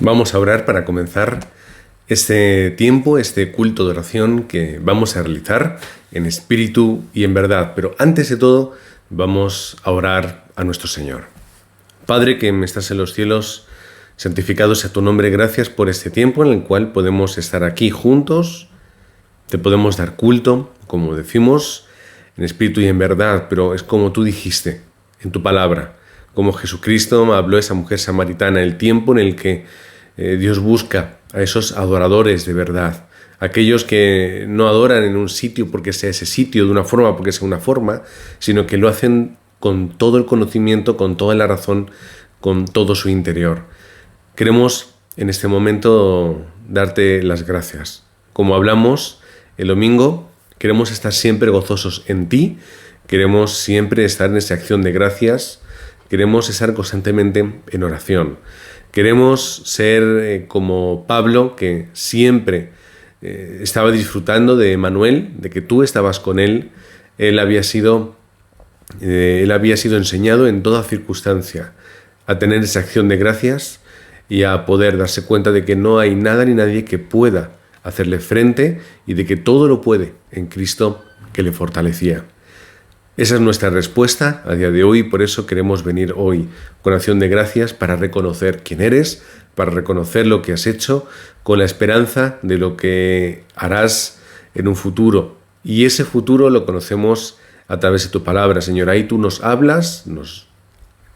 Vamos a orar para comenzar este tiempo, este culto de oración que vamos a realizar en espíritu y en verdad. Pero antes de todo, vamos a orar a nuestro Señor. Padre que estás en los cielos, santificado sea tu nombre. Gracias por este tiempo en el cual podemos estar aquí juntos. Te podemos dar culto, como decimos, en espíritu y en verdad, pero es como tú dijiste en tu palabra. Como Jesucristo habló a esa mujer samaritana, el tiempo en el que Dios busca a esos adoradores de verdad, aquellos que no adoran en un sitio porque sea ese sitio, de una forma porque sea una forma, sino que lo hacen con todo el conocimiento, con toda la razón, con todo su interior. Queremos en este momento darte las gracias. Como hablamos el domingo, queremos estar siempre gozosos en ti, queremos siempre estar en esa acción de gracias, queremos estar constantemente en oración. Queremos ser como Pablo, que siempre estaba disfrutando de Manuel, de que tú estabas con él. Él había sido enseñado en toda circunstancia a tener esa acción de gracias y a poder darse cuenta de que no hay nada ni nadie que pueda hacerle frente y de que todo lo puede en Cristo que le fortalecía. Esa es nuestra respuesta a día de hoy, por eso queremos venir hoy con acción de gracias para reconocer quién eres, para reconocer lo que has hecho, con la esperanza de lo que harás en un futuro. Y ese futuro lo conocemos a través de tu palabra, Señor. Ahí tú nos hablas, nos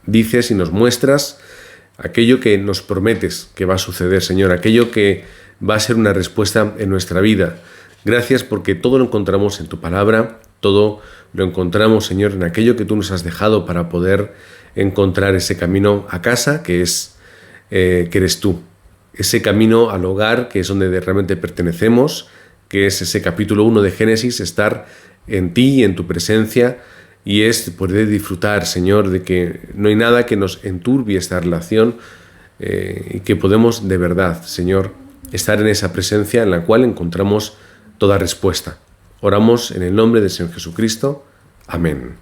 dices y nos muestras aquello que nos prometes que va a suceder, Señor, aquello que va a ser una respuesta en nuestra vida. Gracias porque todo lo encontramos en tu palabra, todo lo encontramos, Señor, en aquello que tú nos has dejado para poder encontrar ese camino a casa que eres tú. Ese camino al hogar que es donde realmente pertenecemos, que es ese capítulo 1 de Génesis, estar en ti y en tu presencia, y es poder disfrutar, Señor, de que no hay nada que nos enturbie esta relación y que podemos de verdad, Señor, estar en esa presencia en la cual encontramos toda respuesta. Oramos en el nombre del Señor Jesucristo. Amén.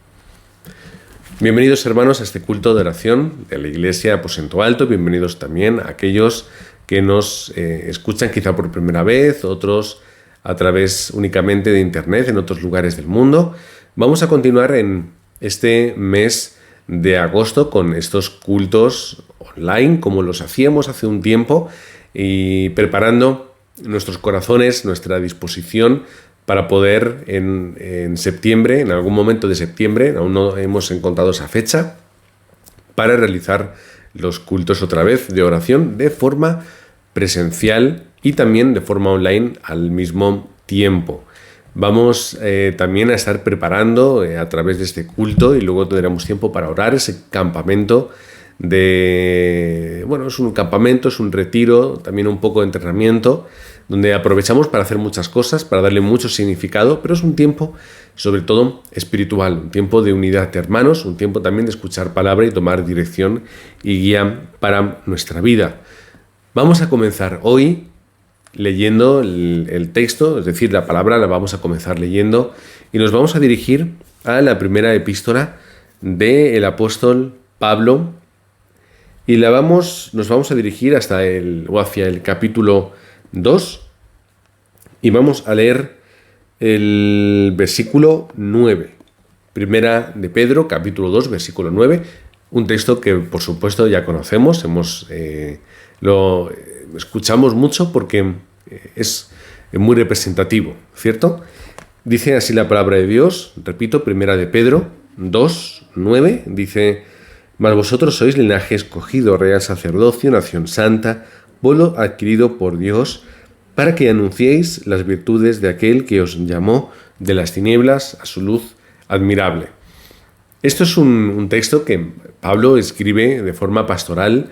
Bienvenidos, hermanos, a este culto de oración de la Iglesia Aposento Alto. Bienvenidos también a aquellos que nos escuchan quizá por primera vez, otros a través únicamente de Internet en otros lugares del mundo. Vamos a continuar en este mes de agosto con estos cultos online, como los hacíamos hace un tiempo, y preparando nuestros corazones, nuestra disposición para poder en septiembre, en algún momento de septiembre, aún no hemos encontrado esa fecha, para realizar los cultos otra vez de oración de forma presencial y también de forma online al mismo tiempo. Vamos también a estar preparando a través de este culto, y luego tendremos tiempo para orar, ese campamento es un campamento, es un retiro, también un poco de entrenamiento, donde aprovechamos para hacer muchas cosas, para darle mucho significado, pero es un tiempo sobre todo espiritual, un tiempo de unidad de hermanos, un tiempo también de escuchar palabra y tomar dirección y guía para nuestra vida. Vamos a comenzar hoy leyendo el texto, es decir, la palabra la vamos a comenzar leyendo, y nos vamos a dirigir a la primera epístola del apóstol Pablo, y nos vamos a dirigir hacia el capítulo 2, y vamos a leer el versículo 9. Primera de Pedro, capítulo 2, versículo 9, un texto que por supuesto ya conocemos, lo escuchamos mucho porque es muy representativo, ¿cierto? Dice así la palabra de Dios, repito, Primera de Pedro 2, 9, dice: mas vosotros sois linaje escogido, real sacerdocio, nación santa, pueblo adquirido por Dios, para que anunciéis las virtudes de aquel que os llamó de las tinieblas a su luz admirable. Esto es un texto que Pablo escribe de forma pastoral,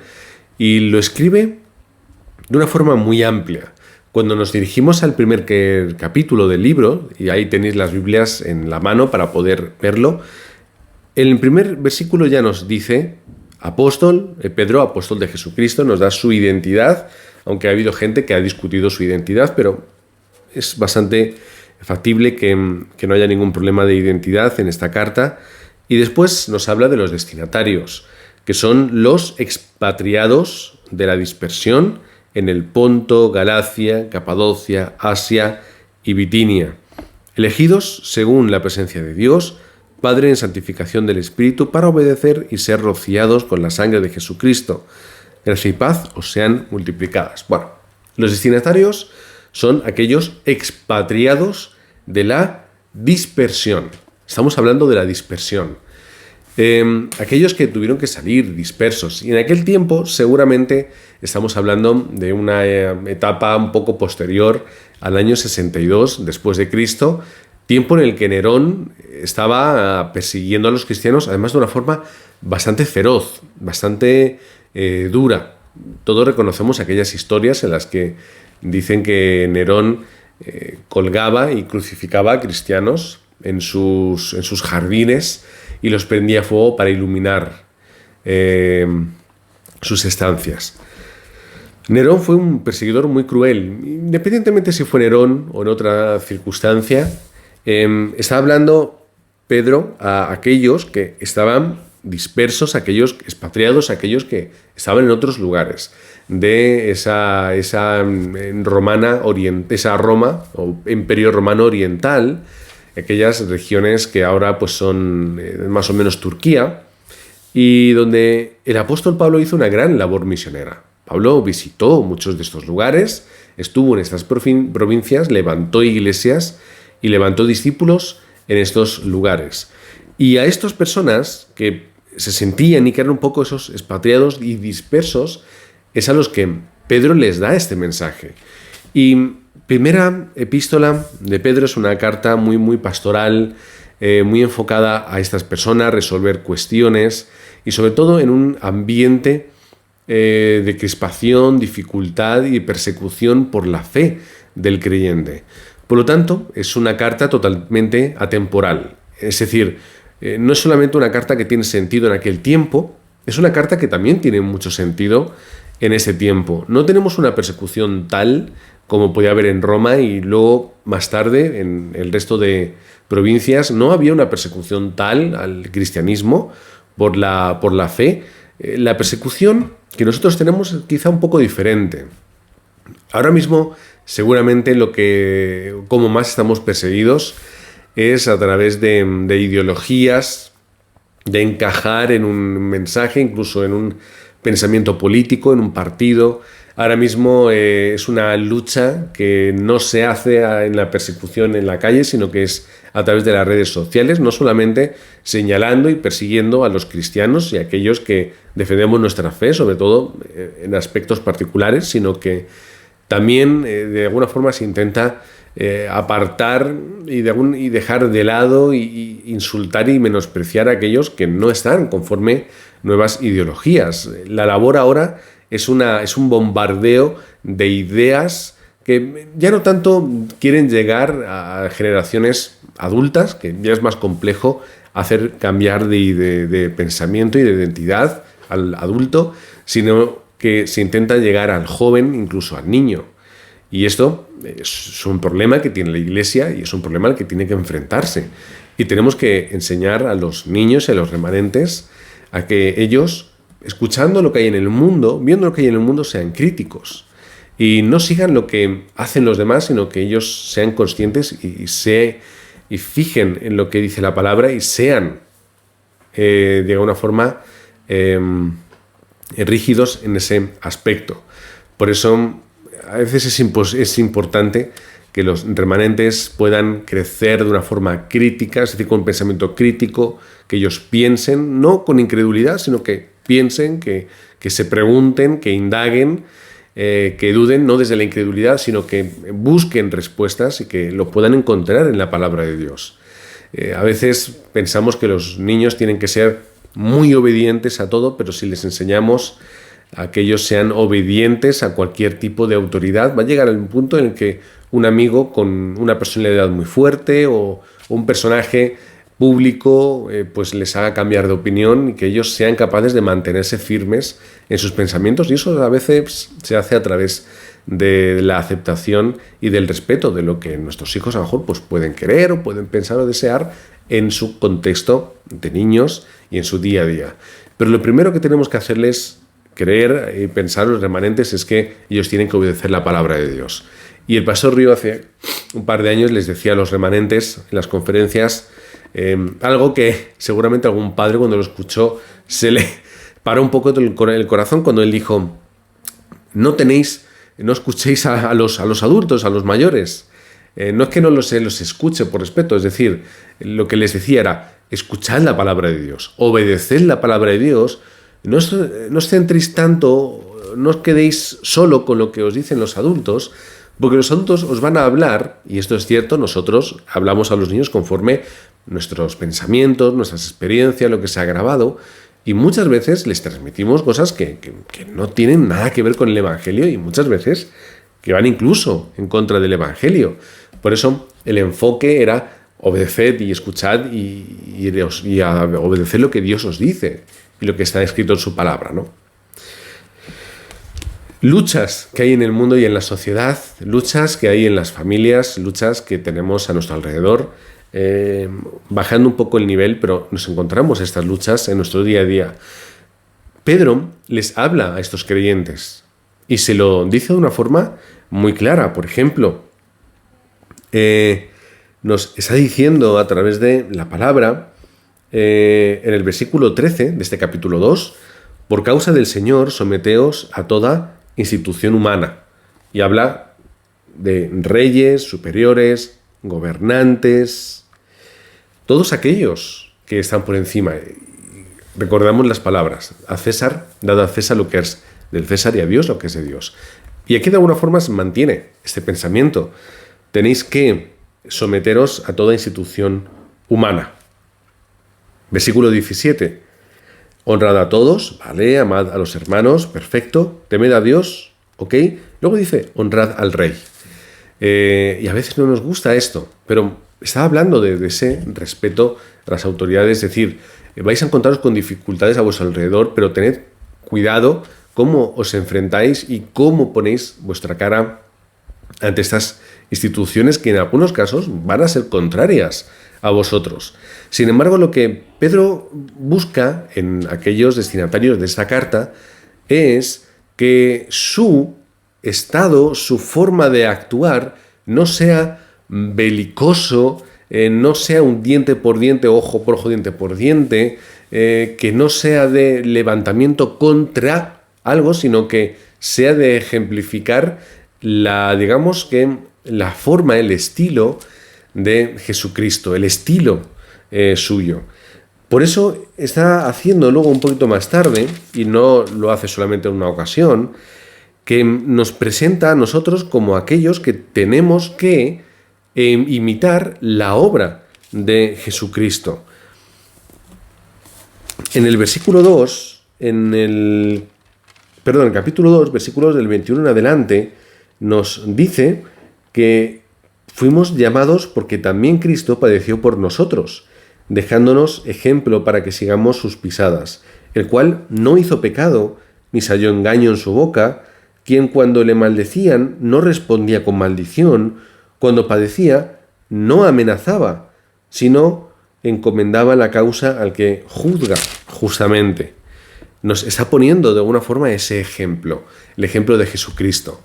y lo escribe de una forma muy amplia. Cuando nos dirigimos al primer capítulo del libro, y ahí tenéis las Biblias en la mano para poder verlo, el primer versículo ya nos dice: Pedro, apóstol de Jesucristo, nos da su identidad, aunque ha habido gente que ha discutido su identidad, pero es bastante factible que no haya ningún problema de identidad en esta carta. Y después nos habla de los destinatarios, que son los expatriados de la dispersión en el Ponto, Galacia, Capadocia, Asia y Bitinia, elegidos según la presencia de Dios, Padre en santificación del Espíritu, para obedecer y ser rociados con la sangre de Jesucristo. Gracia y paz os sean multiplicadas. Bueno, los destinatarios son aquellos expatriados de la dispersión. Estamos hablando de la dispersión. Aquellos que tuvieron que salir dispersos. Y en aquel tiempo seguramente estamos hablando de una etapa un poco posterior al año 62 después de Cristo, tiempo en el que Nerón estaba persiguiendo a los cristianos, además de una forma bastante feroz, bastante dura. Todos reconocemos aquellas historias en las que dicen que Nerón colgaba y crucificaba a cristianos en sus jardines y los prendía a fuego para iluminar sus estancias. Nerón fue un perseguidor muy cruel. Independientemente si fue Nerón o en otra circunstancia, está hablando Pedro a aquellos que estaban dispersos, aquellos expatriados, aquellos que estaban en otros lugares de esa Roma o Imperio Romano Oriental, aquellas regiones que ahora pues son más o menos Turquía, y donde el apóstol Pablo hizo una gran labor misionera. Pablo visitó muchos de estos lugares, estuvo en estas provincias, levantó iglesias y levantó discípulos en estos lugares. Y a estas personas que se sentían y que eran un poco esos expatriados y dispersos, es a los que Pedro les da este mensaje. Y primera epístola de Pedro es una carta muy, muy pastoral, muy enfocada a estas personas, resolver cuestiones y sobre todo en un ambiente de crispación, dificultad y persecución por la fe del creyente. Por lo tanto, es una carta totalmente atemporal. Es decir, no es solamente una carta que tiene sentido en aquel tiempo, es una carta que también tiene mucho sentido en ese tiempo. No tenemos una persecución tal como podía haber en Roma y luego más tarde en el resto de provincias. No había una persecución tal al cristianismo por la fe. La persecución que nosotros tenemos es quizá un poco diferente. Ahora mismo seguramente como más estamos perseguidos es a través de ideologías, de encajar en un mensaje, incluso en un pensamiento político, en un partido. Ahora mismo es una lucha que no se hace en la persecución en la calle, sino que es a través de las redes sociales, no solamente señalando y persiguiendo a los cristianos y a aquellos que defendemos nuestra fe, sobre todo en aspectos particulares, sino que también de alguna forma se intenta apartar y dejar de lado y insultar y menospreciar a aquellos que no están conforme nuevas ideologías. La labor ahora es un bombardeo de ideas que ya no tanto quieren llegar a generaciones adultas, que ya es más complejo hacer cambiar de pensamiento y de identidad al adulto, sino que se intenta llegar al joven, incluso al niño. Y esto es un problema que tiene la Iglesia y es un problema al que tiene que enfrentarse. Y tenemos que enseñar a los niños y a los remanentes a que ellos, escuchando lo que hay en el mundo, viendo lo que hay en el mundo, sean críticos. Y no sigan lo que hacen los demás, sino que ellos sean conscientes y fijen en lo que dice la palabra y sean, de alguna forma, rígidos en ese aspecto. Por eso, a veces es importante que los remanentes puedan crecer de una forma crítica, es decir, con un pensamiento crítico, que ellos piensen, no con incredulidad, sino que piensen, que se pregunten, que indaguen, que duden, no desde la incredulidad, sino que busquen respuestas y que lo puedan encontrar en la palabra de Dios. A veces pensamos que los niños tienen que ser muy obedientes a todo, pero si les enseñamos a que ellos sean obedientes a cualquier tipo de autoridad, va a llegar al punto en el que un amigo con una personalidad muy fuerte o un personaje público pues les haga cambiar de opinión y que ellos sean capaces de mantenerse firmes en sus pensamientos, y eso a veces se hace a través de la aceptación y del respeto de lo que nuestros hijos a lo mejor pues pueden querer o pueden pensar o desear en su contexto de niños y en su día a día. Pero lo primero que tenemos que hacerles creer y pensar los remanentes es que ellos tienen que obedecer la palabra de Dios. Y el pastor Río hace un par de años les decía a los remanentes en las conferencias algo que seguramente algún padre cuando lo escuchó se le paró un poco el corazón cuando él dijo: no escuchéis a los adultos, a los mayores. No es que no los escuche por respeto, es decir, lo que les decía era: escuchad la palabra de Dios, obedeced la palabra de Dios, no os centréis tanto, no os quedéis solo con lo que os dicen los adultos, porque los adultos os van a hablar, y esto es cierto, nosotros hablamos a los niños conforme nuestros pensamientos, nuestras experiencias, lo que se ha grabado, y muchas veces les transmitimos cosas que no tienen nada que ver con el Evangelio y muchas veces que van incluso en contra del Evangelio. Por eso el enfoque era obedeced y escuchad y obedecer lo que Dios os dice y lo que está escrito en su palabra, ¿no? Luchas que hay en el mundo y en la sociedad, luchas que hay en las familias, luchas que tenemos a nuestro alrededor, bajando un poco el nivel, pero nos encontramos estas luchas en nuestro día a día. Pedro les habla a estos creyentes y se lo dice de una forma muy clara. Por ejemplo, nos está diciendo a través de la palabra, en el versículo 13 de este capítulo 2, por causa del Señor, someteos a toda institución humana. Y habla de reyes, superiores, gobernantes, todos aquellos que están por encima. Recordamos las palabras: a César, dad a César lo que es del César y a Dios lo que es de Dios. Y aquí de alguna forma se mantiene este pensamiento. Tenéis que someteros a toda institución humana. Versículo 17. Honrad a todos, ¿vale? Amad a los hermanos, perfecto. Temed a Dios, ¿ok? Luego dice, honrad al rey. Y a veces no nos gusta esto, pero estaba hablando de ese respeto a las autoridades. Es decir, vais a encontraros con dificultades a vuestro alrededor, pero tened cuidado cómo os enfrentáis y cómo ponéis vuestra cara ante estas instituciones que en algunos casos van a ser contrarias a vosotros. Sin embargo, lo que Pedro busca en aquellos destinatarios de esta carta es que su estado, su forma de actuar no sea belicoso, no sea un diente por diente, ojo por ojo, diente por diente, que no sea de levantamiento contra algo, sino que sea de ejemplificar digamos que la forma, el estilo de Jesucristo, el estilo suyo. Por eso está haciendo luego un poquito más tarde, y no lo hace solamente en una ocasión, que nos presenta a nosotros como aquellos que tenemos que imitar la obra de Jesucristo. En el versículo 2, el capítulo 2, versículos del 21 en adelante, nos dice que fuimos llamados porque también Cristo padeció por nosotros, dejándonos ejemplo para que sigamos sus pisadas, el cual no hizo pecado, ni se halló engaño en su boca, quien cuando le maldecían no respondía con maldición, cuando padecía no amenazaba, sino encomendaba la causa al que juzga justamente. Nos está poniendo de alguna forma ese ejemplo, el ejemplo de Jesucristo.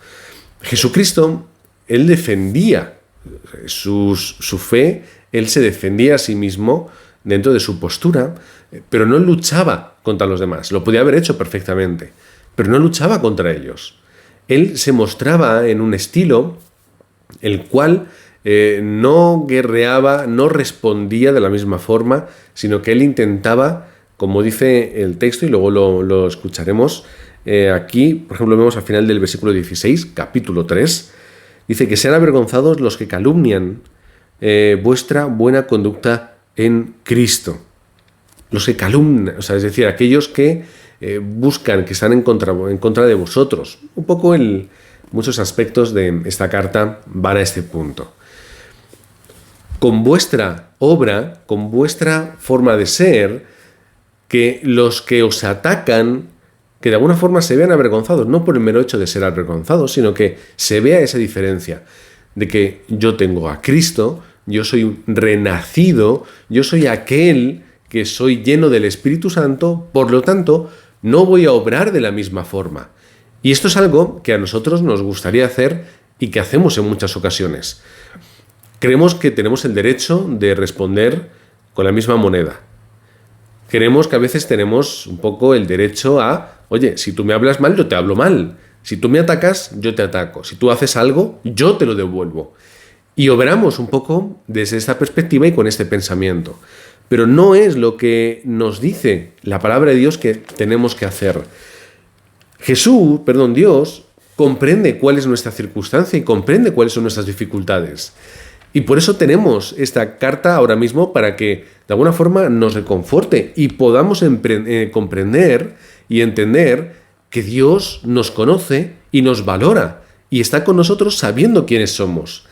Jesucristo, él defendía su fe, él se defendía a sí mismo dentro de su postura, pero no luchaba contra los demás. Lo podía haber hecho perfectamente, pero no luchaba contra ellos. Él se mostraba en un estilo el cual no guerreaba, no respondía de la misma forma, sino que él intentaba, como dice el texto, y luego lo escucharemos, aquí, por ejemplo, vemos al final del versículo 16, capítulo 3, dice que sean avergonzados los que calumnian vuestra buena conducta en Cristo. Los que calumnian, es decir, aquellos que buscan, que están en contra de vosotros. Un poco muchos aspectos de esta carta van a este punto. Con vuestra obra, con vuestra forma de ser, que los que os atacan, que de alguna forma se vean avergonzados, no por el mero hecho de ser avergonzados, sino que se vea esa diferencia de que yo tengo a Cristo, yo soy un renacido, yo soy aquel que soy lleno del Espíritu Santo, por lo tanto, no voy a obrar de la misma forma. Y esto es algo que a nosotros nos gustaría hacer y que hacemos en muchas ocasiones. Creemos que tenemos el derecho de responder con la misma moneda. Creemos que a veces tenemos un poco el derecho a, oye, si tú me hablas mal, yo te hablo mal. Si tú me atacas, yo te ataco. Si tú haces algo, yo te lo devuelvo. Y obramos un poco desde esta perspectiva y con este pensamiento. Pero no es lo que nos dice la palabra de Dios que tenemos que hacer. Dios comprende cuál es nuestra circunstancia y comprende cuáles son nuestras dificultades. Y por eso tenemos esta carta ahora mismo para que de alguna forma nos reconforte y podamos comprender y entender que Dios nos conoce y nos valora y está con nosotros sabiendo quiénes somos.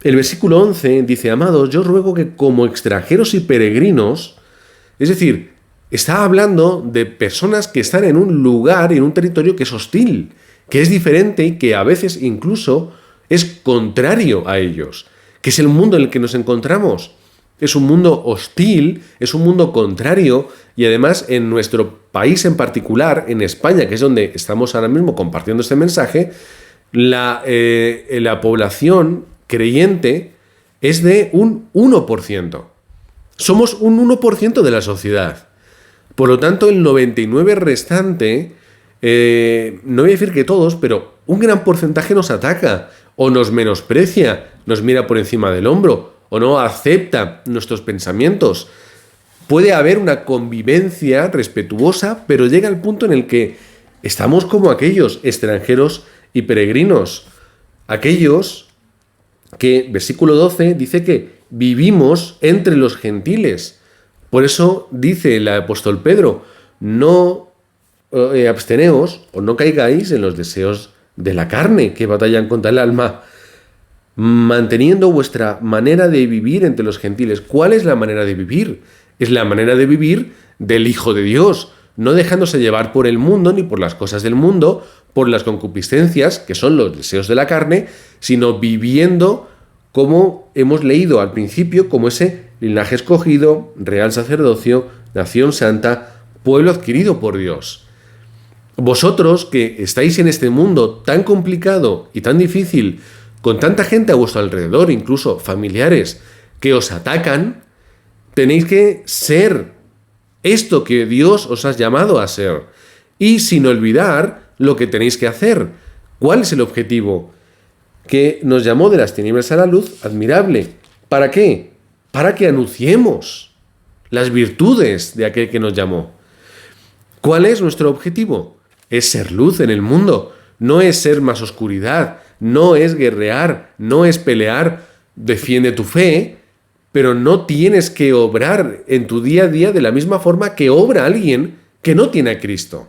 El versículo 11 dice: amados, yo ruego que como extranjeros y peregrinos, es decir, está hablando de personas que están en un lugar, en un territorio que es hostil, que es diferente y que a veces incluso es contrario a ellos, que es el mundo en el que nos encontramos. Es un mundo hostil, es un mundo contrario y además en nuestro país en particular, en España, que es donde estamos ahora mismo compartiendo este mensaje, la población creyente es de un 1%. Somos un 1% de la sociedad. Por lo tanto, el 99% restante, no voy a decir que todos, pero un gran porcentaje nos ataca o nos menosprecia, nos mira por encima del hombro o no acepta nuestros pensamientos. Puede haber una convivencia respetuosa, pero llega el punto en el que estamos como aquellos extranjeros y peregrinos. Aquellos que, versículo 12, dice que vivimos entre los gentiles. Por eso dice el apóstol Pedro: no absteneos o no caigáis en los deseos de la carne que batallan contra el alma, manteniendo vuestra manera de vivir entre los gentiles. ¿Cuál es la manera de vivir? Es la manera de vivir del Hijo de Dios, no dejándose llevar por el mundo ni por las cosas del mundo, por las concupiscencias, que son los deseos de la carne, sino viviendo como hemos leído al principio, como ese linaje escogido, real sacerdocio, nación santa, pueblo adquirido por Dios. Vosotros que estáis en este mundo tan complicado y tan difícil, con tanta gente a vuestro alrededor, incluso familiares, que os atacan, tenéis que ser esto que Dios os ha llamado a ser. Y sin olvidar lo que tenéis que hacer. ¿Cuál es el objetivo? Que nos llamó de las tinieblas a la luz admirable. ¿Para qué? Para que anunciemos las virtudes de aquel que nos llamó. ¿Cuál es nuestro objetivo? Es ser luz en el mundo. No es ser más oscuridad. No es guerrear. No es pelear. Defiende tu fe, pero no tienes que obrar en tu día a día de la misma forma que obra alguien que no tiene a Cristo.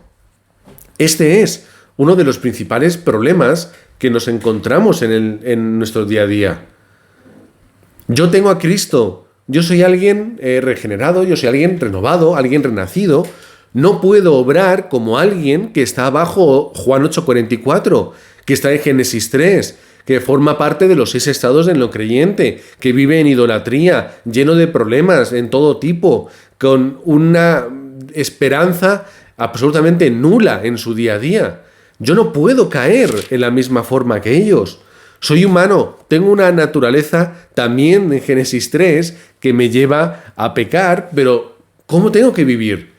Este es uno de los principales problemas que nos encontramos en nuestro día a día. Yo tengo a Cristo, yo soy alguien regenerado, yo soy alguien renovado, alguien renacido. No puedo obrar como alguien que está bajo Juan 8:44, que está en Génesis 3, que forma parte de los 6 estados del no creyente, que vive en idolatría, lleno de problemas en todo tipo, con una esperanza absolutamente nula en su día a día. Yo no puedo caer en la misma forma que ellos. Soy humano, tengo una naturaleza también en Génesis 3 que me lleva a pecar, pero ¿cómo tengo que vivir?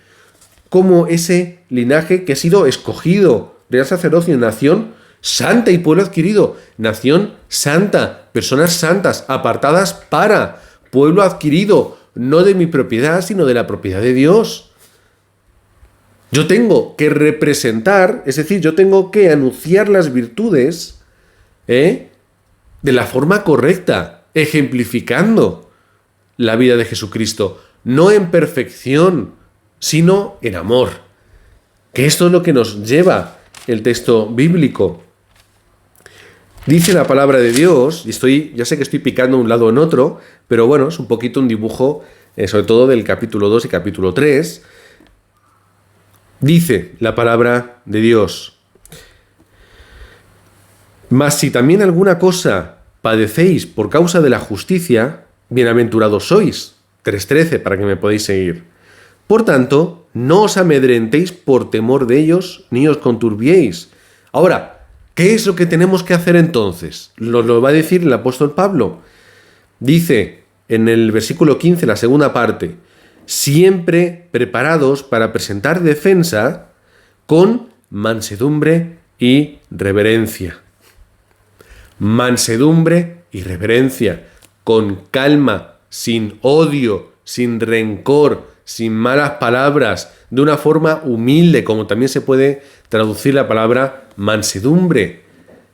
Como ese linaje que ha sido escogido, real sacerdocio, nación santa y pueblo adquirido, nación santa, personas santas, apartadas para, pueblo adquirido, no de mi propiedad, sino de la propiedad de Dios. Yo tengo que representar, es decir, yo tengo que anunciar las virtudes de la forma correcta, ejemplificando la vida de Jesucristo, no en perfección, sino en amor. Que esto es lo que nos lleva el texto bíblico. Dice la palabra de Dios, y ya sé que estoy picando un lado en otro, pero bueno, es un poquito un dibujo, sobre todo del capítulo 2 y capítulo 3. Dice la palabra de Dios: mas si también alguna cosa padecéis por causa de la justicia, bienaventurados sois. 3:13, para que me podáis seguir. Por tanto, no os amedrentéis por temor de ellos, ni os conturbiéis. Ahora, ¿qué es lo que tenemos que hacer entonces? Lo va a decir el apóstol Pablo. Dice en el versículo 15, la segunda parte, siempre preparados para presentar defensa con mansedumbre y reverencia. Mansedumbre y reverencia, con calma, sin odio, sin rencor, sin malas palabras, de una forma humilde, como también se puede traducir la palabra mansedumbre,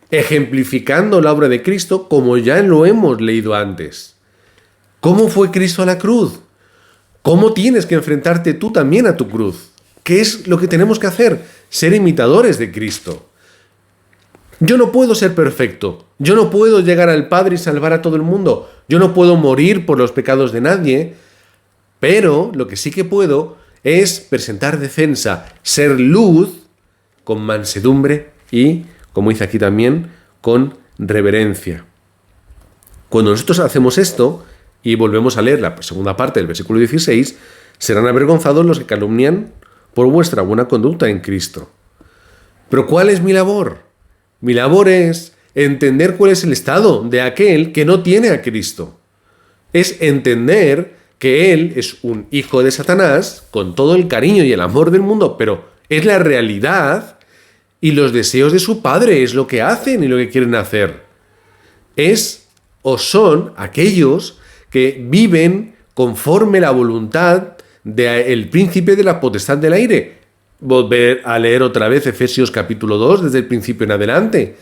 ejemplificando la obra de Cristo como ya lo hemos leído antes. ¿Cómo fue Cristo a la cruz? ¿Cómo tienes que enfrentarte tú también a tu cruz? ¿Qué es lo que tenemos que hacer? Ser imitadores de Cristo. Yo no puedo ser perfecto. Yo no puedo llegar al Padre y salvar a todo el mundo. Yo no puedo morir por los pecados de nadie. Pero lo que sí que puedo es presentar defensa, ser luz con mansedumbre y, como dice aquí también, con reverencia. Cuando nosotros hacemos esto, y volvemos a leer la segunda parte del versículo 16, serán avergonzados los que calumnian por vuestra buena conducta en Cristo. Pero ¿cuál es mi labor? Mi labor es entender cuál es el estado de aquel que no tiene a Cristo. Es entender que él es un hijo de Satanás, con todo el cariño y el amor del mundo, pero es la realidad y los deseos de su padre es lo que hacen y lo que quieren hacer. Es o son aquellos que viven conforme la voluntad del príncipe de la potestad del aire. Volver a leer otra vez Efesios capítulo 2 desde el principio en adelante.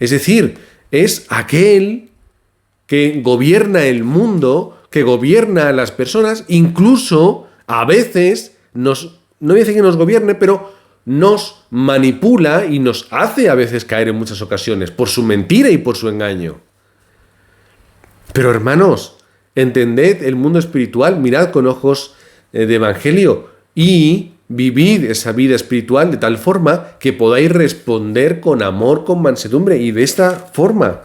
Es decir, es aquel que gobierna el mundo, que gobierna a las personas, incluso a veces no voy a decir que nos gobierne, pero nos manipula y nos hace a veces caer en muchas ocasiones por su mentira y por su engaño. Pero hermanos, entended el mundo espiritual, mirad con ojos de evangelio y vivid esa vida espiritual de tal forma que podáis responder con amor, con mansedumbre y de esta forma.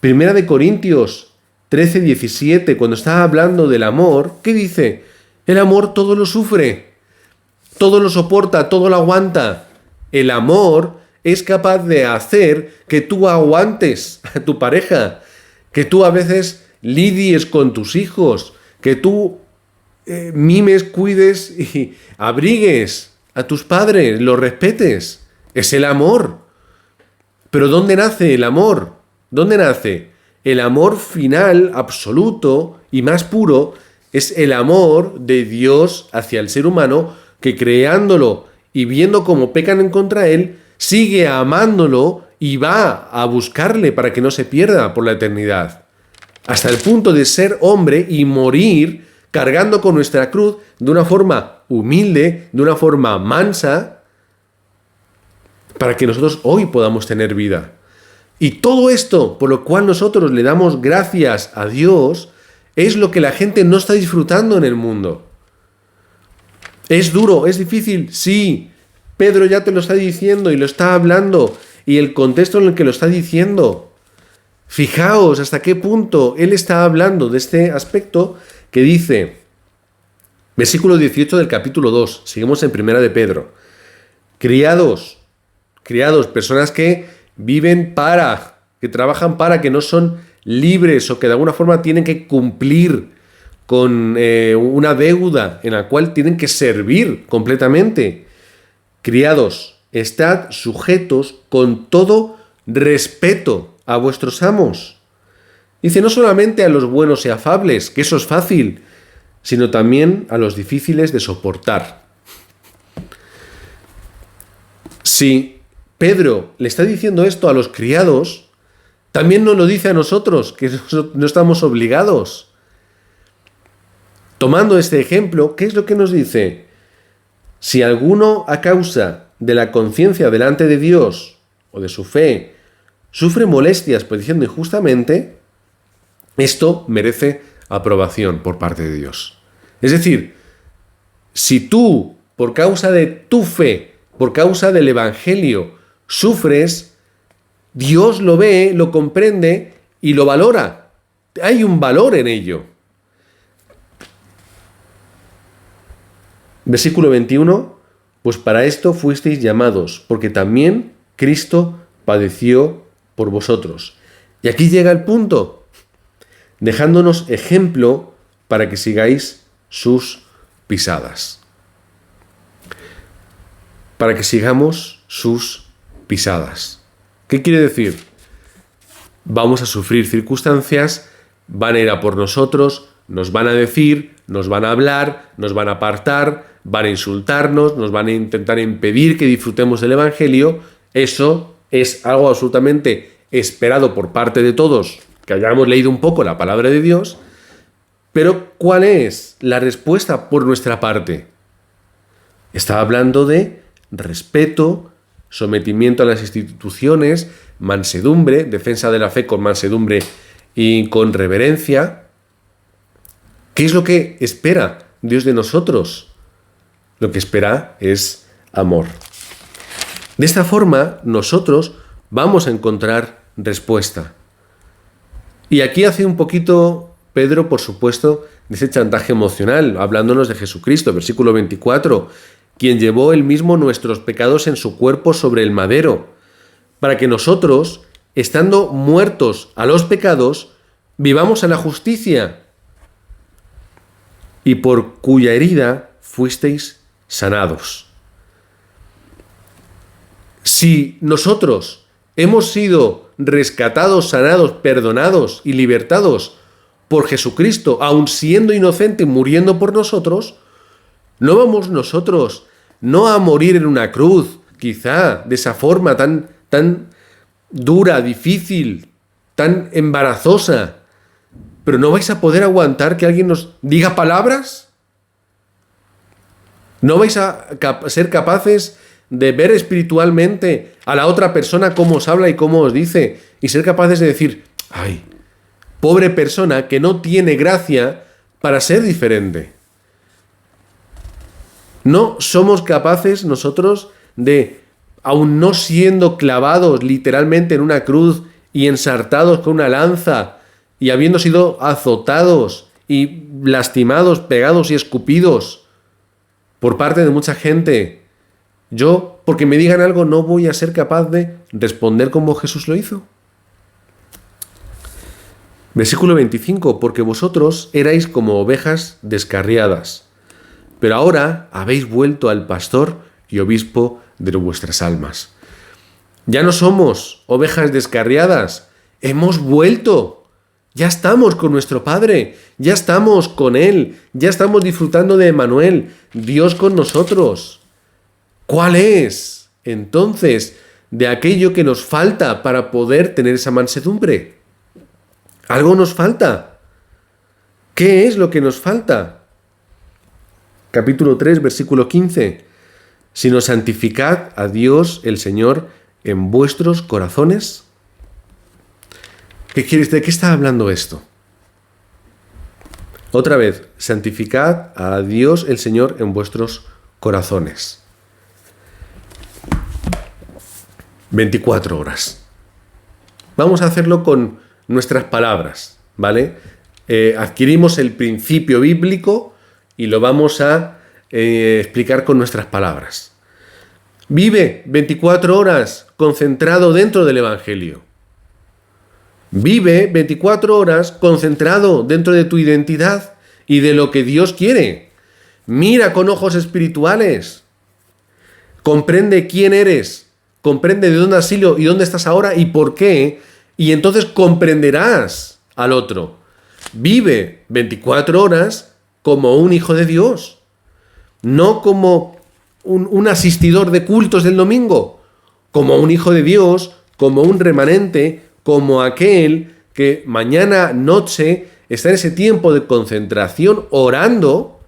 Primera de Corintios 13, 17, cuando está hablando del amor, ¿qué dice? El amor todo lo sufre, todo lo soporta, todo lo aguanta. El amor es capaz de hacer que tú aguantes a tu pareja, que tú a veces lidies con tus hijos, que tú mimes, cuides y abrigues a tus padres, los respetes. Es el amor. Pero ¿dónde nace el amor? ¿Dónde nace? El amor final, absoluto y más puro es el amor de Dios hacia el ser humano que creándolo y viendo cómo pecan en contra él, sigue amándolo y va a buscarle para que no se pierda por la eternidad. Hasta el punto de ser hombre y morir cargando con nuestra cruz de una forma humilde, de una forma mansa, para que nosotros hoy podamos tener vida. Y todo esto, por lo cual nosotros le damos gracias a Dios, es lo que la gente no está disfrutando en el mundo. ¿Es duro? ¿Es difícil? Sí. Pedro ya te lo está diciendo y lo está hablando, y el contexto en el que lo está diciendo. Fijaos hasta qué punto él está hablando de este aspecto que dice, versículo 18 del capítulo 2, seguimos en Primera de Pedro. Criados, personas que viven que trabajan para, que no son libres o que de alguna forma tienen que cumplir con una deuda en la cual tienen que servir completamente. Criados, estad sujetos con todo respeto a vuestros amos. Dice, no solamente a los buenos y afables, que eso es fácil, sino también a los difíciles de soportar. Si Pedro le está diciendo esto a los criados, también nos lo dice a nosotros, que no estamos obligados. Tomando este ejemplo, ¿qué es lo que nos dice? Si alguno a causa de la conciencia delante de Dios o de su fe sufre molestias padeciendo injustamente, esto merece aprobación por parte de Dios. Es decir, si tú, por causa de tu fe, por causa del Evangelio, sufres, Dios lo ve, lo comprende y lo valora. Hay un valor en ello. Versículo 21, pues para esto fuisteis llamados, porque también Cristo padeció por vosotros. Y aquí llega el punto, dejándonos ejemplo para que sigáis sus pisadas. Para que sigamos sus pisadas. ¿Qué quiere decir? Vamos a sufrir circunstancias, van a ir a por nosotros, nos van a decir, nos van a hablar, nos van a apartar, van a insultarnos, nos van a intentar impedir que disfrutemos del Evangelio. Eso es algo absolutamente esperado por parte de todos, que hayamos leído un poco la palabra de Dios. Pero ¿cuál es la respuesta por nuestra parte? Está hablando de respeto, sometimiento a las instituciones, mansedumbre, defensa de la fe con mansedumbre y con reverencia. ¿Qué es lo que espera Dios de nosotros? Lo que espera es amor. De esta forma, nosotros vamos a encontrar respuesta. Y aquí hace un poquito Pedro, por supuesto, de ese chantaje emocional, hablándonos de Jesucristo, versículo 24, quien llevó él mismo nuestros pecados en su cuerpo sobre el madero, para que nosotros, estando muertos a los pecados, vivamos a la justicia, y por cuya herida fuisteis sanados. Si nosotros hemos sido rescatados, sanados, perdonados y libertados por Jesucristo, aun siendo inocente, muriendo por nosotros, no vamos nosotros no a morir en una cruz, quizá de esa forma tan dura, difícil, tan embarazosa, pero ¿no vais a poder aguantar que alguien nos diga palabras? ¿No vais a ser capaces de ver espiritualmente a la otra persona cómo os habla y cómo os dice, y ser capaces de decir, ay, pobre persona que no tiene gracia para ser diferente? No somos capaces nosotros de, aun no siendo clavados literalmente en una cruz y ensartados con una lanza y habiendo sido azotados y lastimados, pegados y escupidos por parte de mucha gente, yo, porque me digan algo, no voy a ser capaz de responder como Jesús lo hizo. Versículo 25, porque vosotros erais como ovejas descarriadas, pero ahora habéis vuelto al pastor y obispo de vuestras almas. Ya no somos ovejas descarriadas, hemos vuelto. Ya estamos con nuestro Padre, ya estamos con Él, ya estamos disfrutando de Emmanuel, Dios con nosotros. ¿Cuál es, entonces, de aquello que nos falta para poder tener esa mansedumbre? Algo nos falta. ¿Qué es lo que nos falta? Capítulo 3, versículo 15. Sino santificad a Dios el Señor en vuestros corazones. ¿De qué está hablando esto? Otra vez, santificad a Dios el Señor en vuestros corazones. 24 horas. Vamos a hacerlo con nuestras palabras, ¿vale? Adquirimos el principio bíblico y lo vamos a explicar con nuestras palabras. Vive 24 horas concentrado dentro del Evangelio. Vive 24 horas concentrado dentro de tu identidad y de lo que Dios quiere. Mira con ojos espirituales. Comprende quién eres. Comprende de dónde has sido y dónde estás ahora y por qué. Y entonces comprenderás al otro. Vive 24 horas como un hijo de Dios. No como un asistidor de cultos del domingo. Como un hijo de Dios, como un remanente, como aquel que mañana noche está en ese tiempo de concentración orando,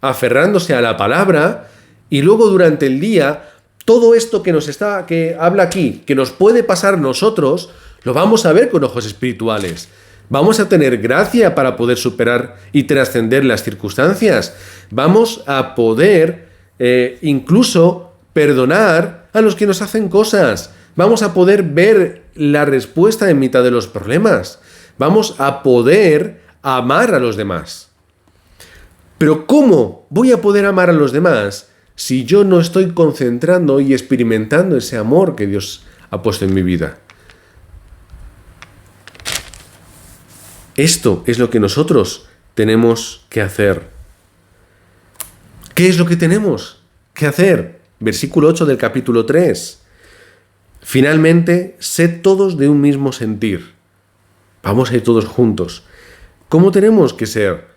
aferrándose a la palabra, y luego durante el día todo esto que habla aquí, que nos puede pasar nosotros, lo vamos a ver con ojos espirituales. Vamos a tener gracia para poder superar y trascender las circunstancias. Vamos a poder incluso perdonar a los que nos hacen cosas. Vamos a poder ver la respuesta en mitad de los problemas. Vamos a poder amar a los demás. Pero ¿cómo voy a poder amar a los demás si yo no estoy concentrando y experimentando ese amor que Dios ha puesto en mi vida? Esto es lo que nosotros tenemos que hacer. ¿Qué es lo que tenemos que hacer? Versículo 8 del capítulo 3. Finalmente, sed todos de un mismo sentir. Vamos a ir todos juntos. ¿Cómo tenemos que ser?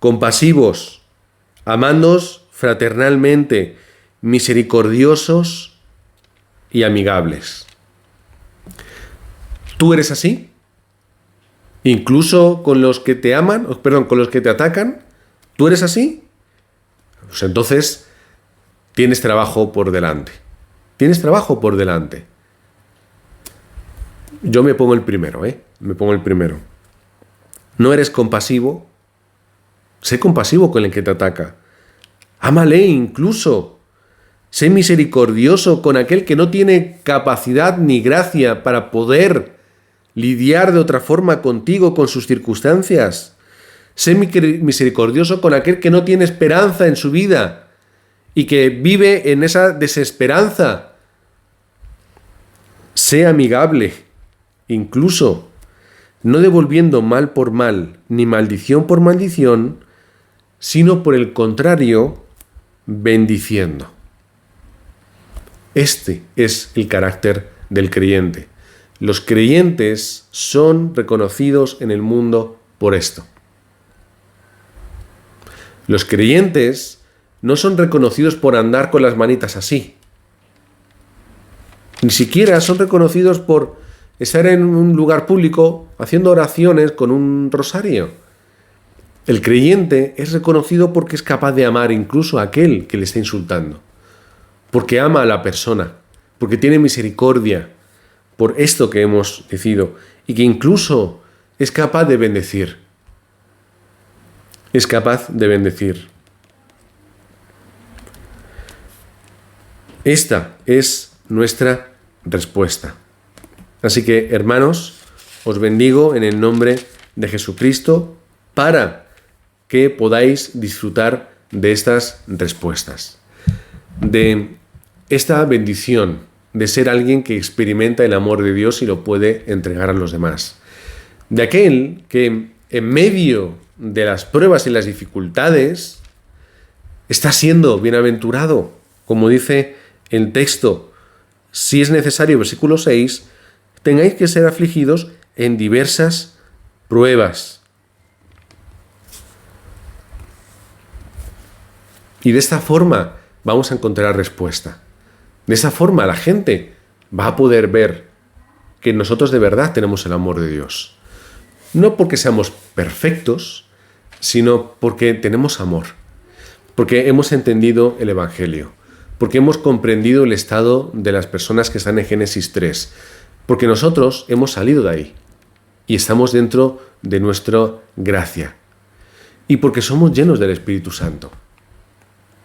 Compasivos, amándoos fraternalmente, misericordiosos y amigables. ¿Tú eres así? Incluso con los que te aman, con los que te atacan, ¿tú eres así? Pues entonces tienes trabajo por delante. Tienes trabajo por delante. Yo me pongo el primero, Me pongo el primero. ¿No eres compasivo? Sé compasivo con el que te ataca. Ámale incluso. Sé misericordioso con aquel que no tiene capacidad ni gracia para poder lidiar de otra forma contigo, con sus circunstancias. Sé misericordioso con aquel que no tiene esperanza en su vida y que vive en esa desesperanza. Sé amigable, incluso, no devolviendo mal por mal, ni maldición por maldición, sino por el contrario, bendiciendo. Este es el carácter del creyente. Los creyentes son reconocidos en el mundo por esto. Los creyentes no son reconocidos por andar con las manitas así. Ni siquiera son reconocidos por estar en un lugar público haciendo oraciones con un rosario. El creyente es reconocido porque es capaz de amar incluso a aquel que le está insultando. Porque ama a la persona, porque tiene misericordia por esto que hemos decidido y que incluso es capaz de bendecir. Es capaz de bendecir. Esta es nuestra respuesta. Así que, hermanos, os bendigo en el nombre de Jesucristo para que podáis disfrutar de estas respuestas, de esta bendición, de ser alguien que experimenta el amor de Dios y lo puede entregar a los demás, de aquel que en medio de las pruebas y las dificultades está siendo bienaventurado, como dice el texto, si es necesario, versículo 6, tengáis que ser afligidos en diversas pruebas. Y de esta forma vamos a encontrar respuesta. De esta forma la gente va a poder ver que nosotros de verdad tenemos el amor de Dios. No porque seamos perfectos, sino porque tenemos amor. Porque hemos entendido el Evangelio. Porque hemos comprendido el estado de las personas que están en Génesis 3. Porque nosotros hemos salido de ahí. Y estamos dentro de nuestra gracia. Y porque somos llenos del Espíritu Santo.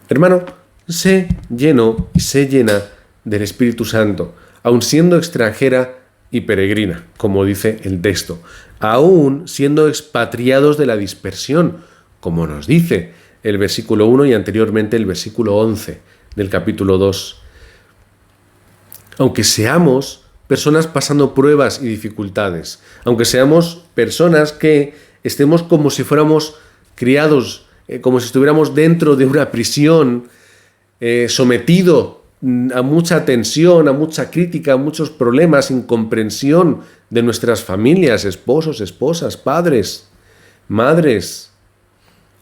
Hermano, sé lleno y sé llena del Espíritu Santo, aun siendo extranjera y peregrina, como dice el texto, aun siendo expatriados de la dispersión, como nos dice el versículo 1 y anteriormente el versículo 11 del capítulo 2. Aunque seamos personas pasando pruebas y dificultades, aunque seamos personas que estemos como si fuéramos criados, como si estuviéramos dentro de una prisión, sometido a mucha tensión, a mucha crítica, a muchos problemas, incomprensión de nuestras familias, esposos, esposas, padres, madres.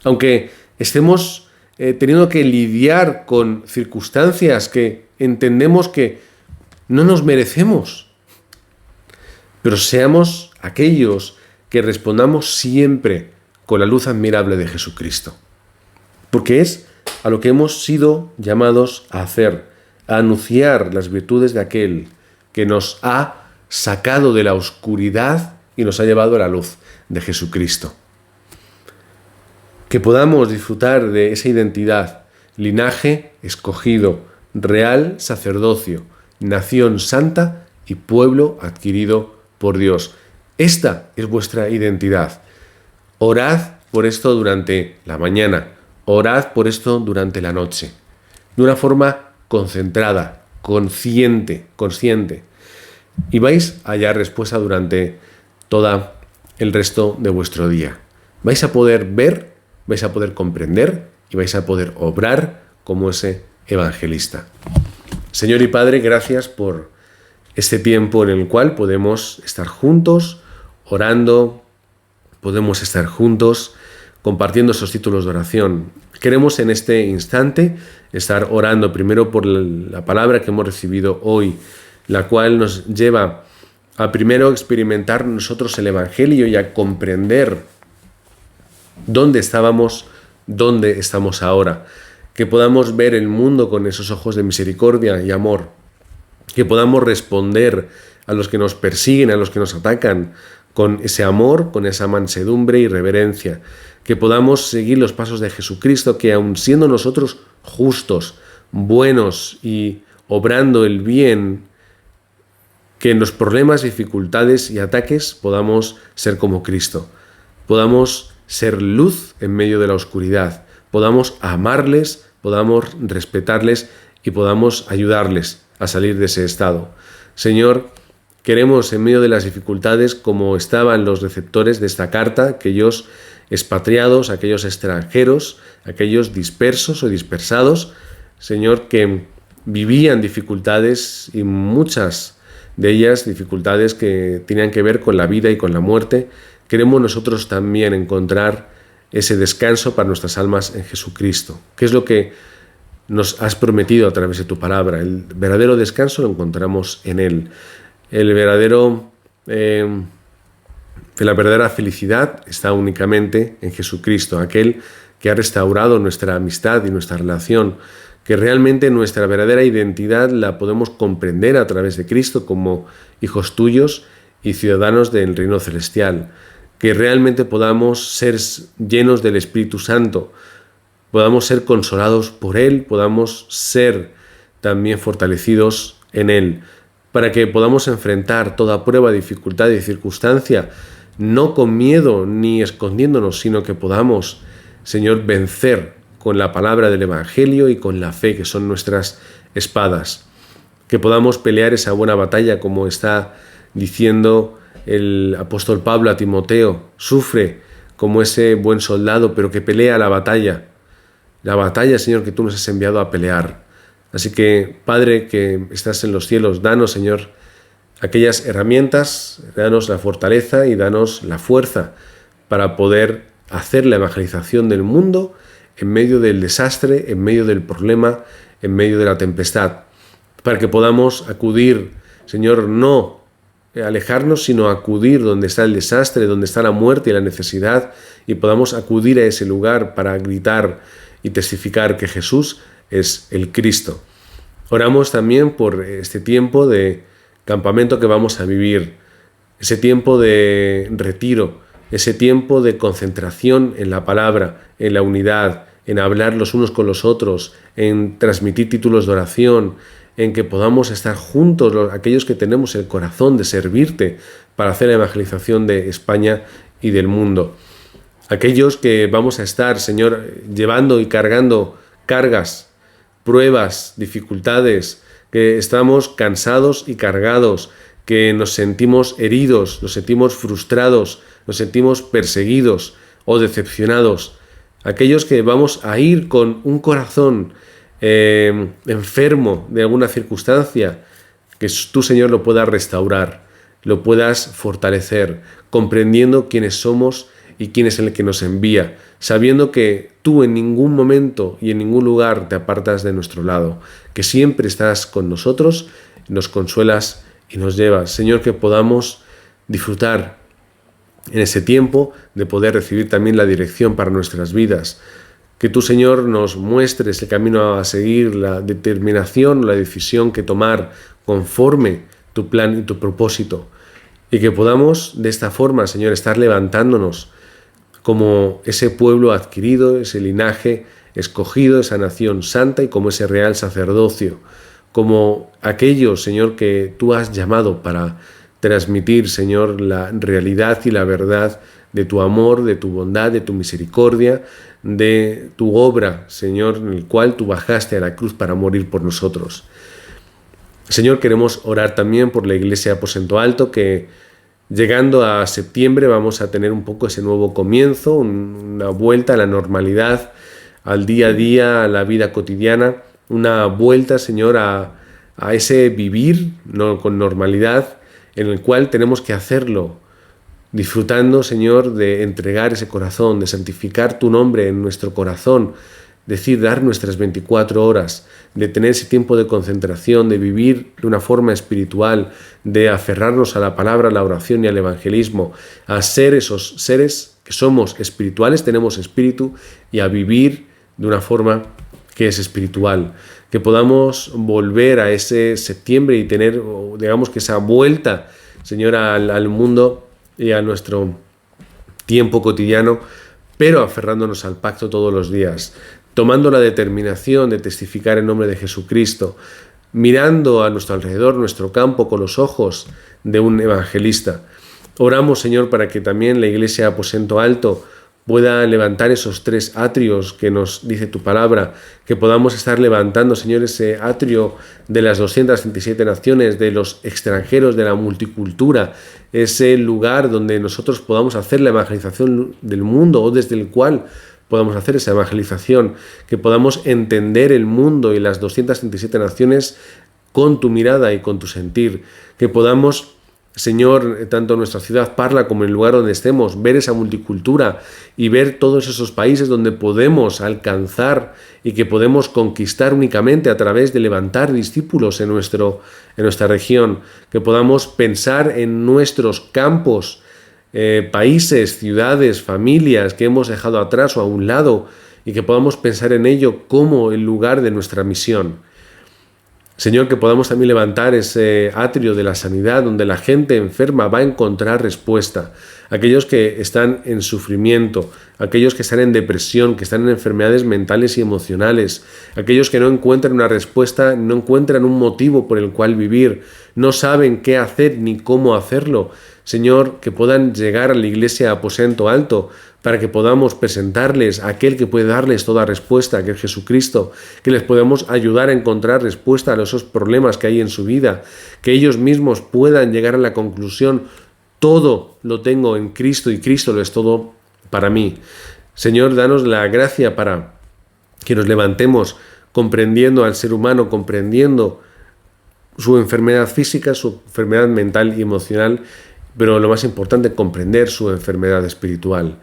Aunque estemos teniendo que lidiar con circunstancias que entendemos que no nos merecemos, pero seamos aquellos que respondamos siempre con la luz admirable de Jesucristo. Porque es a lo que hemos sido llamados a hacer, a anunciar las virtudes de aquel que nos ha sacado de la oscuridad y nos ha llevado a la luz de Jesucristo. Que podamos disfrutar de esa identidad, linaje escogido, real sacerdocio, nación santa y pueblo adquirido por Dios. Esta es vuestra identidad. Orad por esto durante la mañana, Orad por esto durante la noche, de una forma concentrada, consciente, y vais a hallar respuesta durante todo el resto de vuestro día. Vais a poder ver, vais a poder comprender y vais a poder obrar como ese evangelista. Señor y Padre, gracias por este tiempo en el cual podemos estar juntos, orando, podemos estar juntos, compartiendo esos títulos de oración. Queremos en este instante estar orando primero por la palabra que hemos recibido hoy, la cual nos lleva a primero experimentar nosotros el Evangelio y a comprender dónde estábamos, dónde estamos ahora. Que podamos ver el mundo con esos ojos de misericordia y amor. Que podamos responder a los que nos persiguen, a los que nos atacan, con ese amor, con esa mansedumbre y reverencia. Que podamos seguir los pasos de Jesucristo, que aun siendo nosotros justos, buenos y obrando el bien, que en los problemas, dificultades y ataques podamos ser como Cristo. Podamos ser luz en medio de la oscuridad. Podamos amarles, podamos respetarles y podamos ayudarles a salir de ese estado. Señor, queremos en medio de las dificultades, como estaban los receptores de esta carta, aquellos expatriados, aquellos extranjeros, aquellos dispersos o dispersados, Señor, que vivían dificultades y muchas de ellas dificultades que tenían que ver con la vida y con la muerte. Queremos nosotros también encontrar ese descanso para nuestras almas en Jesucristo, que es lo que nos has prometido a través de tu palabra. El verdadero descanso lo encontramos en Él. La verdadera felicidad está únicamente en Jesucristo, aquel que ha restaurado nuestra amistad y nuestra relación, que realmente nuestra verdadera identidad la podemos comprender a través de Cristo como hijos tuyos y ciudadanos del reino celestial, que realmente podamos ser llenos del Espíritu Santo, podamos ser consolados por Él, podamos ser también fortalecidos en Él, para que podamos enfrentar toda prueba, dificultad y circunstancia, no con miedo ni escondiéndonos, sino que podamos, Señor, vencer con la palabra del Evangelio y con la fe, que son nuestras espadas. Que podamos pelear esa buena batalla, como está diciendo el apóstol Pablo a Timoteo. Sufre como ese buen soldado, pero que pelea la batalla. La batalla, Señor, que tú nos has enviado a pelear. Así que, Padre, que estás en los cielos, danos, Señor, aquellas herramientas, danos la fortaleza y danos la fuerza para poder hacer la evangelización del mundo en medio del desastre, en medio del problema, en medio de la tempestad, para que podamos acudir, Señor, no alejarnos, sino acudir donde está el desastre, donde está la muerte y la necesidad, y podamos acudir a ese lugar para gritar y testificar que Jesús es el Cristo. Oramos también por este tiempo de campamento que vamos a vivir, ese tiempo de retiro, ese tiempo de concentración en la palabra, en la unidad, en hablar los unos con los otros, en transmitir títulos de oración, en que podamos estar juntos, aquellos que tenemos el corazón de servirte para hacer la evangelización de España y del mundo. Aquellos que vamos a estar, Señor, llevando y cargando cargas, pruebas, dificultades, que estamos cansados y cargados, que nos sentimos heridos, nos sentimos frustrados, nos sentimos perseguidos o decepcionados. Aquellos que vamos a ir con un corazón enfermo de alguna circunstancia, que tú, Señor, lo puedas restaurar, lo puedas fortalecer, comprendiendo quiénes somos y quién es el que nos envía, sabiendo que tú en ningún momento y en ningún lugar te apartas de nuestro lado, que siempre estás con nosotros, nos consuelas y nos llevas. Señor, que podamos disfrutar en ese tiempo de poder recibir también la dirección para nuestras vidas. Que tú, Señor, nos muestres el camino a seguir, la determinación, la decisión que tomar conforme tu plan y tu propósito. Y que podamos de esta forma, Señor, estar levantándonos como ese pueblo adquirido, ese linaje escogido, esa nación santa y como ese real sacerdocio, como aquellos, Señor, que tú has llamado para transmitir, Señor, la realidad y la verdad de tu amor, de tu bondad, de tu misericordia, de tu obra, Señor, en el cual tú bajaste a la cruz para morir por nosotros. Señor, queremos orar también por la Iglesia Aposento Alto, que llegando a septiembre vamos a tener un poco ese nuevo comienzo, una vuelta a la normalidad, al día a día, a la vida cotidiana, una vuelta, Señor, a ese vivir con normalidad en el cual tenemos que hacerlo, disfrutando, Señor, de entregar ese corazón, de santificar tu nombre en nuestro corazón, decir, dar nuestras 24 horas, de tener ese tiempo de concentración, de vivir de una forma espiritual, de aferrarnos a la palabra, a la oración y al evangelismo, a ser esos seres que somos espirituales, tenemos espíritu, y a vivir de una forma que es espiritual. Que podamos volver a ese septiembre y tener, digamos, que esa vuelta, Señor, al mundo y a nuestro tiempo cotidiano, pero aferrándonos al pacto todos los días, tomando la determinación de testificar en nombre de Jesucristo, mirando a nuestro alrededor, nuestro campo, con los ojos de un evangelista. Oramos, Señor, para que también la Iglesia Aposento Alto pueda levantar esos 3 atrios que nos dice tu palabra, que podamos estar levantando, Señor, ese atrio de las 237 naciones, de los extranjeros, de la multicultura, ese lugar donde nosotros podamos hacer la evangelización del mundo, o desde el cual podamos hacer esa evangelización, que podamos entender el mundo y las 237 naciones con tu mirada y con tu sentir, que podamos, Señor, tanto en nuestra ciudad Parla como en el lugar donde estemos, ver esa multicultura y ver todos esos países donde podemos alcanzar y que podemos conquistar únicamente a través de levantar discípulos en nuestra región, que podamos pensar en nuestros campos, países, ciudades, familias que hemos dejado atrás o a un lado, y que podamos pensar en ello como el lugar de nuestra misión. Señor, que podamos también levantar ese atrio de la sanidad donde la gente enferma va a encontrar respuesta. Aquellos que están en sufrimiento, aquellos que están en depresión, que están en enfermedades mentales y emocionales, aquellos que no encuentran una respuesta, no encuentran un motivo por el cual vivir, no saben qué hacer ni cómo hacerlo. Señor, que puedan llegar a la Iglesia Aposento Alto para que podamos presentarles a aquel que puede darles toda respuesta, que es Jesucristo, que les podamos ayudar a encontrar respuesta a esos problemas que hay en su vida, que ellos mismos puedan llegar a la conclusión: todo lo tengo en Cristo y Cristo lo es todo para mí. Señor, danos la gracia para que nos levantemos comprendiendo al ser humano, comprendiendo su enfermedad física, su enfermedad mental y emocional, pero lo más importante, comprender su enfermedad espiritual.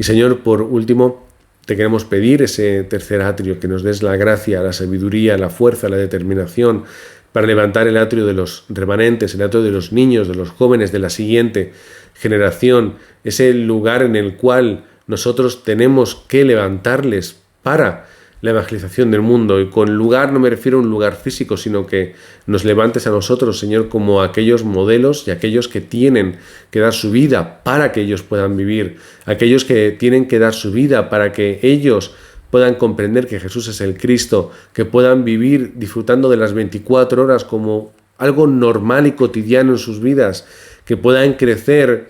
Y Señor, por último, te queremos pedir ese tercer atrio, que nos des la gracia, la sabiduría, la fuerza, la determinación para levantar el atrio de los remanentes, el atrio de los niños, de los jóvenes, de la siguiente generación, ese lugar en el cual nosotros tenemos que levantarles para la evangelización del mundo. Y con lugar no me refiero a un lugar físico, sino que nos levantes a nosotros, Señor, como aquellos modelos y aquellos que tienen que dar su vida para que ellos puedan vivir, aquellos que tienen que dar su vida para que ellos puedan comprender que Jesús es el Cristo, que puedan vivir disfrutando de las 24 horas como algo normal y cotidiano en sus vidas, que puedan crecer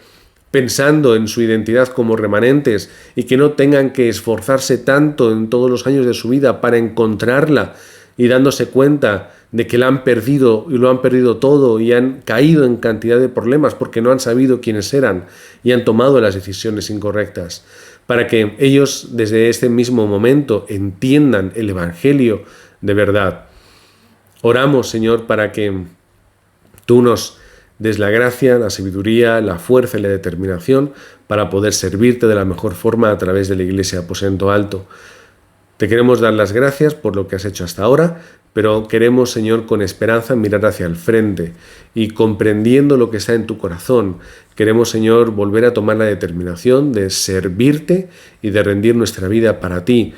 pensando en su identidad como remanentes y que no tengan que esforzarse tanto en todos los años de su vida para encontrarla, y dándose cuenta de que la han perdido y lo han perdido todo y han caído en cantidad de problemas porque no han sabido quiénes eran y han tomado las decisiones incorrectas, para que ellos desde este mismo momento entiendan el Evangelio de verdad. Oramos, Señor, para que tú nos des la gracia, la sabiduría, la fuerza y la determinación para poder servirte de la mejor forma a través de la Iglesia Aposento Alto. Te queremos dar las gracias por lo que has hecho hasta ahora, pero queremos, Señor, con esperanza mirar hacia el frente y, comprendiendo lo que está en tu corazón, queremos, Señor, volver a tomar la determinación de servirte y de rendir nuestra vida para ti,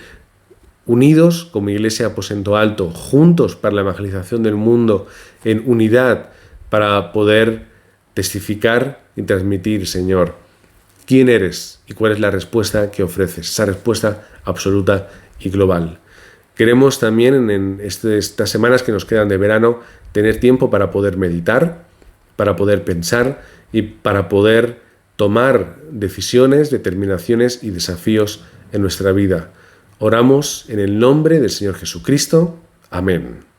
unidos como Iglesia Aposento Alto, juntos para la evangelización del mundo, en unidad, para poder testificar y transmitir, Señor, quién eres y cuál es la respuesta que ofreces, esa respuesta absoluta y global. Queremos también en estas semanas que nos quedan de verano tener tiempo para poder meditar, para poder pensar y para poder tomar decisiones, determinaciones y desafíos en nuestra vida. Oramos en el nombre del Señor Jesucristo. Amén.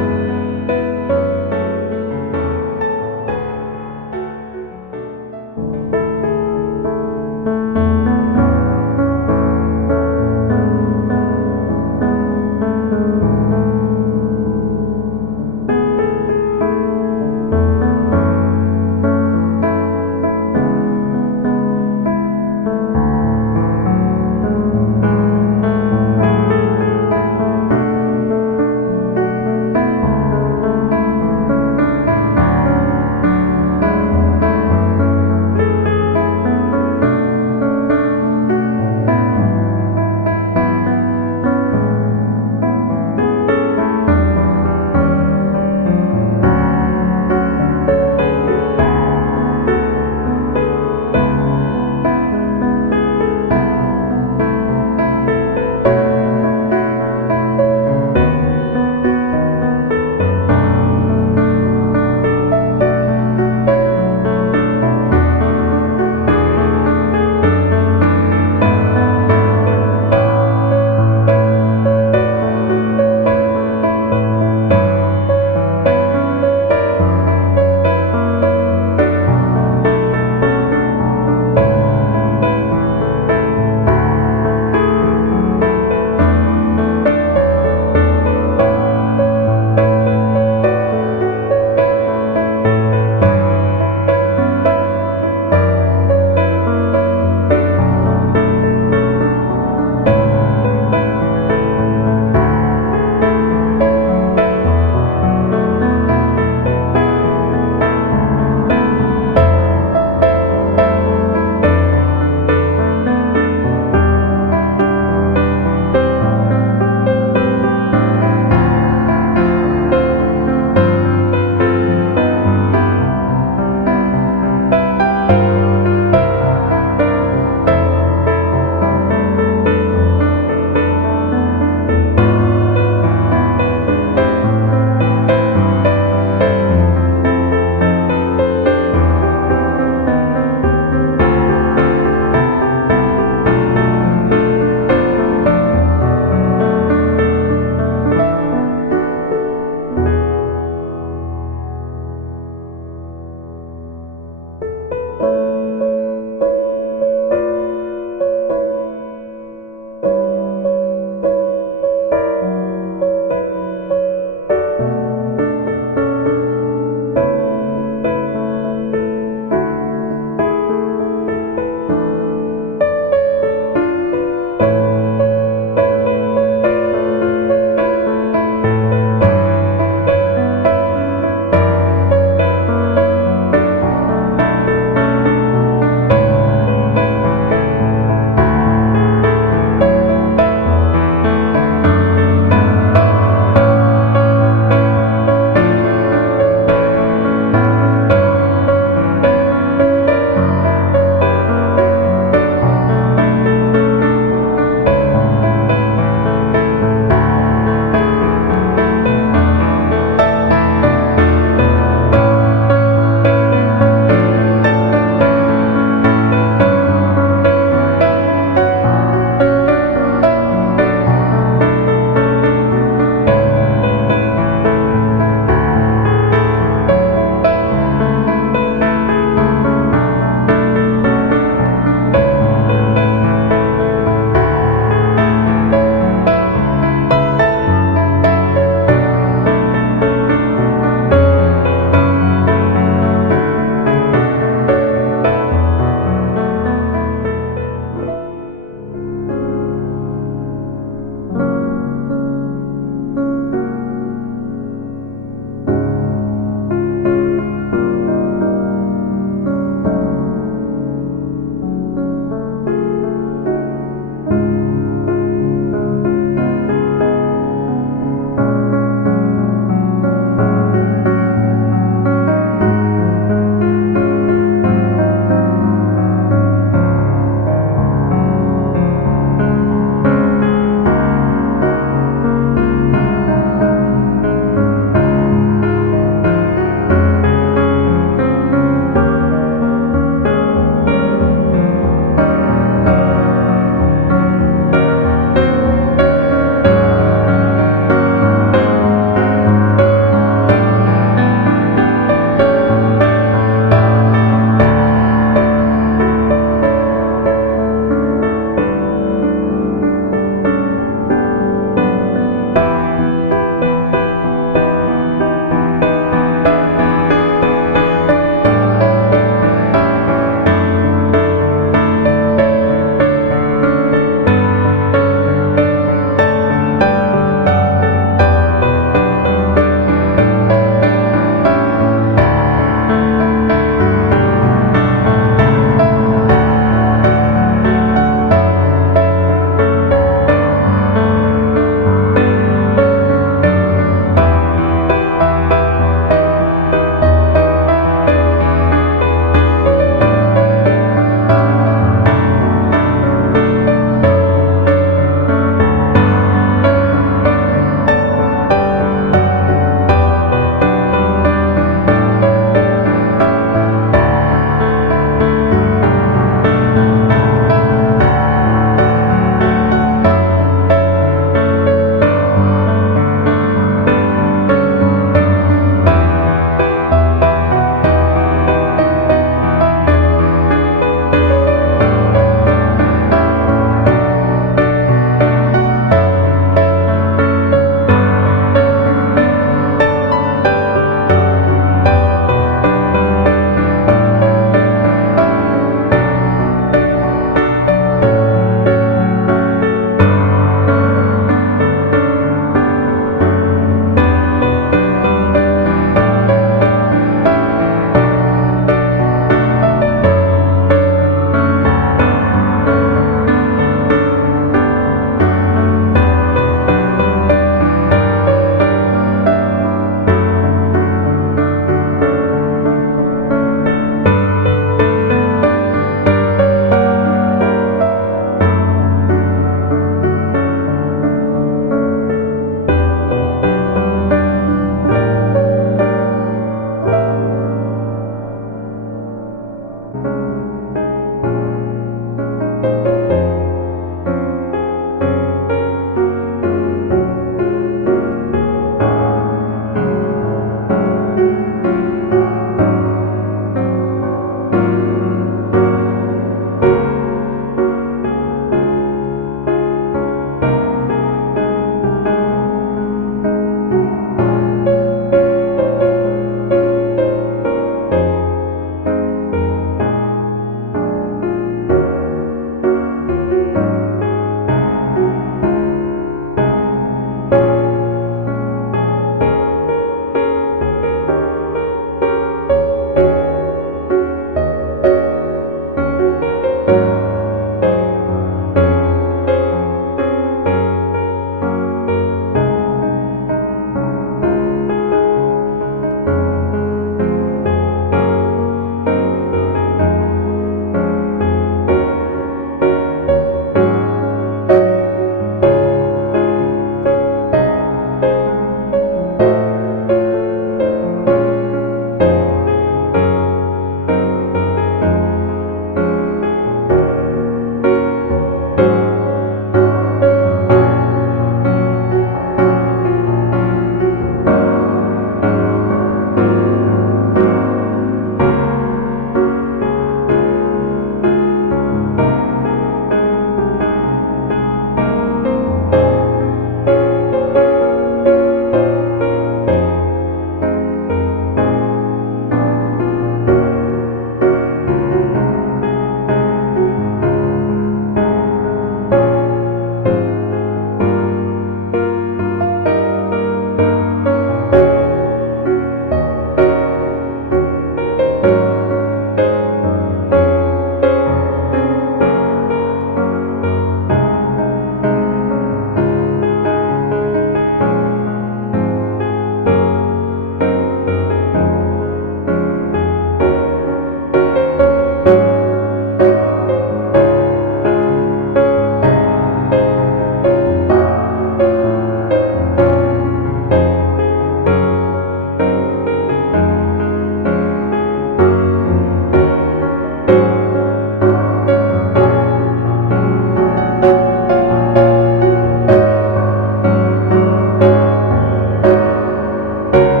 Amén.